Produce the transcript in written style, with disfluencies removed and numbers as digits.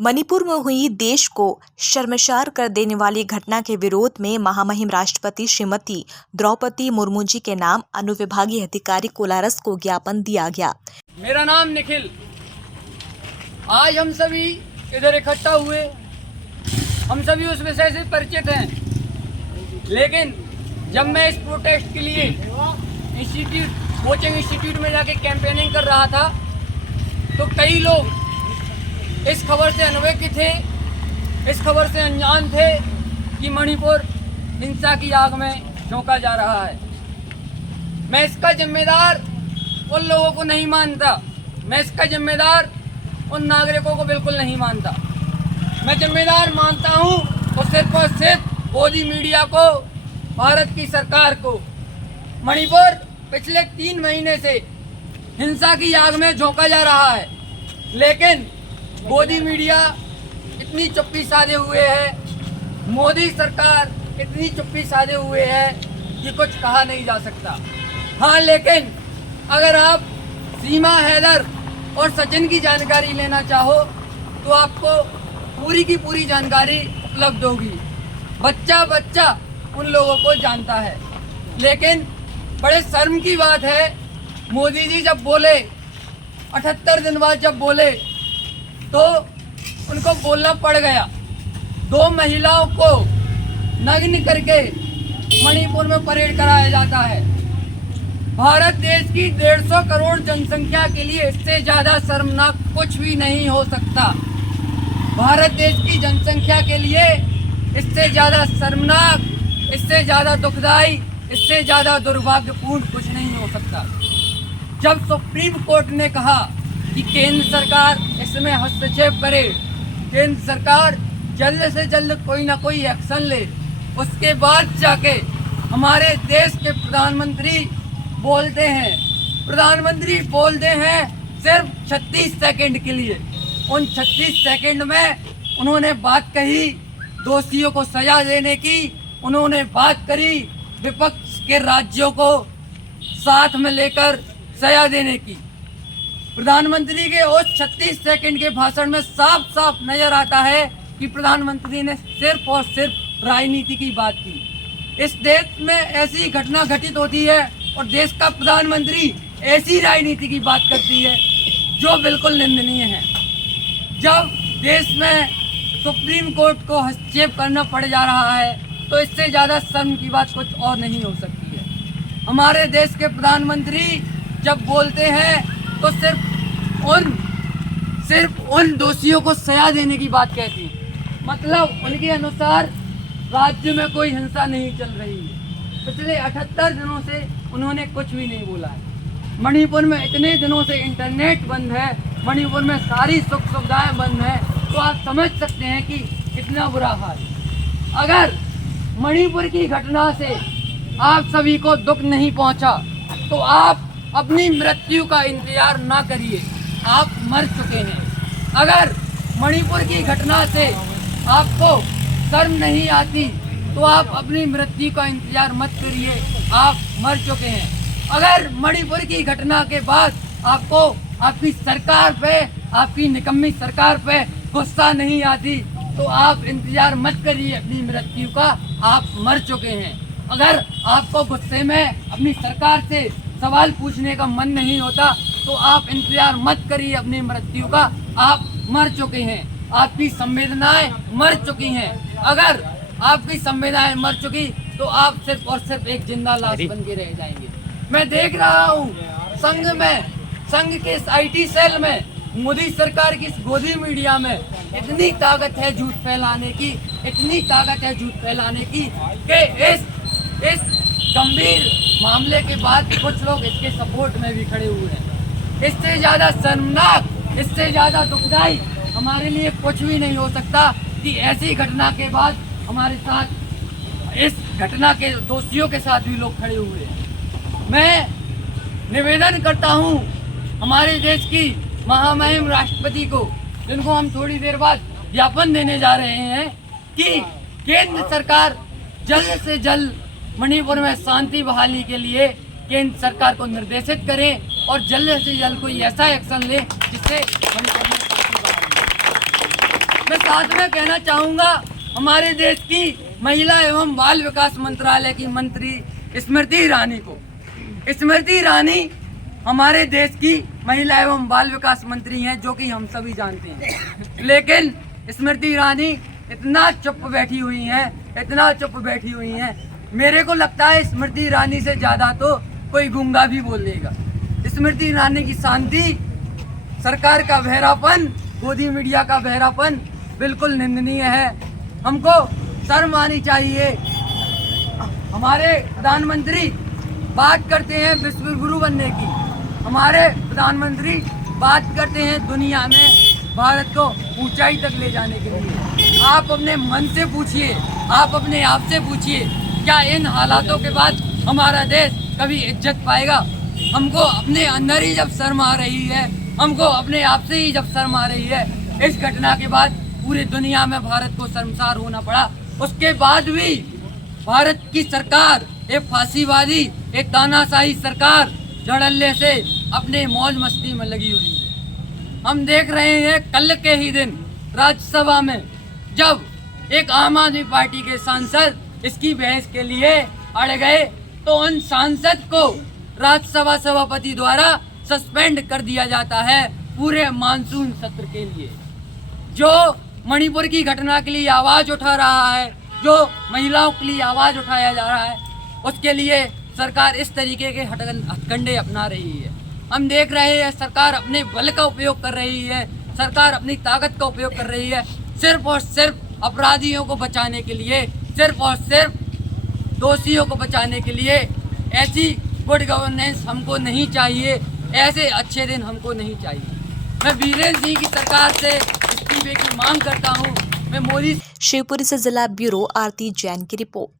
मणिपुर में हुई देश को शर्मसार कर देने वाली घटना के विरोध में महामहिम राष्ट्रपति श्रीमती द्रौपदी मुर्मू जी के नाम अनुविभागीय अधिकारी कोलारस को ज्ञापन दिया गया। मेरा नाम निखिल। आज हम सभी इधर इकट्ठा हुए, हम सभी उस विषय से परिचित हैं, लेकिन जब मैं इस प्रोटेस्ट के लिए कोचिंग इंस्टीट्यूट में जाके कैंपेनिंग कर रहा था तो कई लोग इस खबर से अनभिज्ञ थे, इस खबर से अनजान थे कि मणिपुर हिंसा की आग में झोंका जा रहा है। मैं इसका जिम्मेदार उन लोगों को नहीं मानता, मैं इसका जिम्मेदार उन नागरिकों को बिल्कुल नहीं मानता। मैं जिम्मेदार मानता हूँ और सिर्फ मोदी मीडिया को, भारत की सरकार को। मणिपुर पिछले 3 महीने से हिंसा की आग में झोंका जा रहा है, लेकिन मोदी मीडिया इतनी चुप्पी साधे हुए है, मोदी सरकार इतनी चुप्पी साधे हुए है कि कुछ कहा नहीं जा सकता। हाँ, लेकिन अगर आप सीमा हैदर और सचिन की जानकारी लेना चाहो तो आपको पूरी की पूरी जानकारी उपलब्ध होगी। बच्चा बच्चा उन लोगों को जानता है, लेकिन बड़े शर्म की बात है, मोदी जी जब बोले 78 दिन बाद जब बोले तो उनको बोलना पड़ गया। 2 महिलाओं को नग्न करके मणिपुर में परेड कराया जाता है। भारत देश की 150 करोड़ जनसंख्या के लिए इससे ज़्यादा शर्मनाक कुछ भी नहीं हो सकता। भारत देश की जनसंख्या के लिए इससे ज़्यादा शर्मनाक, इससे ज़्यादा दुखदाई, इससे ज़्यादा दुर्भाग्यपूर्ण कुछ नहीं हो सकता। जब सुप्रीम कोर्ट ने कहा कि केंद्र सरकार इसमें हस्तक्षेप करे, केंद्र सरकार जल्द से जल्द कोई ना कोई एक्शन ले, उसके बाद जाके हमारे देश के प्रधानमंत्री बोलते हैं सिर्फ 36 सेकंड के लिए। उन 36 सेकंड में उन्होंने बात कही दोषियों को सजा देने की, उन्होंने बात करी विपक्ष के राज्यों को साथ में लेकर सजा देने की। प्रधानमंत्री के उस 36 सेकंड के भाषण में साफ साफ नजर आता है कि प्रधानमंत्री ने सिर्फ और सिर्फ राजनीति की बात की। इस देश में ऐसी घटना घटित होती है और देश का प्रधानमंत्री ऐसी राजनीति की बात करती है जो बिल्कुल निंदनीय है। जब देश में सुप्रीम कोर्ट को हस्तक्षेप करना पड़ जा रहा है तो इससे ज़्यादा शर्म की बात कुछ और नहीं हो सकती है। हमारे देश के प्रधानमंत्री जब बोलते हैं तो सिर्फ उन दोषियों को सजा देने की बात कहती हैं। मतलब उनके अनुसार राज्य में कोई हिंसा नहीं चल रही है। पिछले 78 दिनों से उन्होंने कुछ भी नहीं बोला है। मणिपुर में इतने दिनों से इंटरनेट बंद है, मणिपुर में सारी सुख सुविधाएं बंद हैं, तो आप समझ सकते हैं कि कितना बुरा हाल है। अगर मणिपुर की घटना से आप सभी को दुख नहीं पहुंचा तो आप अपनी मृत्यु का इंतजार ना करिए, आप मर चुके हैं। अगर मणिपुर की घटना से आपको शर्म नहीं आती तो आप अपनी मृत्यु का इंतजार मत करिए, आप मर चुके हैं। अगर मणिपुर की घटना के बाद आपको आपकी सरकार पे, आपकी निकम्मी सरकार पे गुस्सा नहीं आती तो आप इंतजार मत करिए अपनी मृत्यु का, आप मर चुके हैं। अगर आपको गुस्से में अपनी सरकार से सवाल पूछने का मन नहीं होता तो आप इंतजार मत करिए अपनी मृत्यु का, आप मर चुके हैं। आपकी संवेदनाएं मर चुकी हैं। अगर आपकी संवेदनाएं मर चुकी तो आप सिर्फ और सिर्फ एक जिंदा लाश बन के रह जाएंगे। मैं देख रहा हूँ संघ के इस IT सेल में, मोदी सरकार की इस गोदी मीडिया में इतनी ताकत है झूठ फैलाने की, इतनी ताकत है झूठ फैलाने की कि इस गंभीर मामले के बाद कुछ लोग इसके सपोर्ट में भी खड़े हुए हैं। इससे ज़्यादा शर्मनाक, इससे ज़्यादा दुखदाई हमारे लिए कुछ भी नहीं हो सकता कि ऐसी घटना के बाद हमारे साथ, इस घटना के दोषियों के साथ भी लोग खड़े हुए हैं। मैं निवेदन करता हूँ हमारे देश की महामहिम राष्ट्रपति को, जिनको हम थोड़ी देर बाद ज्ञापन देने जा रहे हैं, कि केंद्र सरकार जल्द से जल्द मणिपुर में शांति बहाली के लिए केंद्र सरकार को निर्देशित करें और जल्द से जल्द कोई ऐसा एक्शन ले जिससे मणिपुर में शांति बहाल हो। मैं साथ में कहना चाहूँगा हमारे देश की महिला एवं बाल विकास मंत्रालय की मंत्री स्मृति ईरानी को। स्मृति ईरानी हमारे देश की महिला एवं बाल विकास मंत्री हैं, जो कि हम सभी जानते हैं, लेकिन स्मृति ईरानी इतना चुप बैठी हुई हैं, इतना चुप बैठी हुई हैं। मेरे को लगता है स्मृति ईरानी से ज़्यादा तो कोई गूंगा भी बोल देगा। स्मृति ईरानी की शांति, सरकार का बहरापन, गोदी मीडिया का बहरापन बिल्कुल निंदनीय है। हमको शर्म आनी चाहिए। हमारे प्रधानमंत्री बात करते हैं विश्व गुरु बनने की, हमारे प्रधानमंत्री बात करते हैं दुनिया में भारत को ऊंचाई तक ले जाने के लिए। आप अपने मन से पूछिए, आप अपने आप से पूछिए, क्या इन हालातों के बाद हमारा देश कभी इज्जत पाएगा? हमको अपने अंदर ही जब शर्म आ रही है, हमको अपने आप से ही जब शर्म आ रही है, इस घटना के बाद पूरी दुनिया में भारत को शर्मसार होना पड़ा। उसके बाद भी भारत की सरकार एक फांसीवादी, एक तानाशाही सरकार जड़ल्ले से अपने मौज मस्ती में लगी हुई है। हम देख रहे हैं कल के ही दिन राज्यसभा में जब एक आम आदमी पार्टी के सांसद इसकी बहस के लिए अड़ गए, तो उन सांसद को राज्यसभा सभापति द्वारा सस्पेंड कर दिया जाता है पूरे मानसून सत्र के लिए। जो मणिपुर की घटना के लिए आवाज़ उठा रहा है, जो महिलाओं के लिए आवाज़ उठाया जा रहा है, उसके लिए सरकार इस तरीके के हथकंडे अपना रही है। हम देख रहे हैं सरकार अपने बल का उपयोग कर रही है, सरकार अपनी ताकत का उपयोग कर रही है, सिर्फ और सिर्फ अपराधियों को बचाने के लिए, सिर्फ और सिर्फ दोषियों को बचाने के लिए। ऐसी गुड गवर्नेंस हमको नहीं चाहिए, ऐसे अच्छे दिन हमको नहीं चाहिए। मैं वीरेंद्र सिंह की सरकार से इस्तीफे की मांग करता हूँ। मैं मोदी शिवपुरी से जिला ब्यूरो आरती जैन की रिपोर्ट।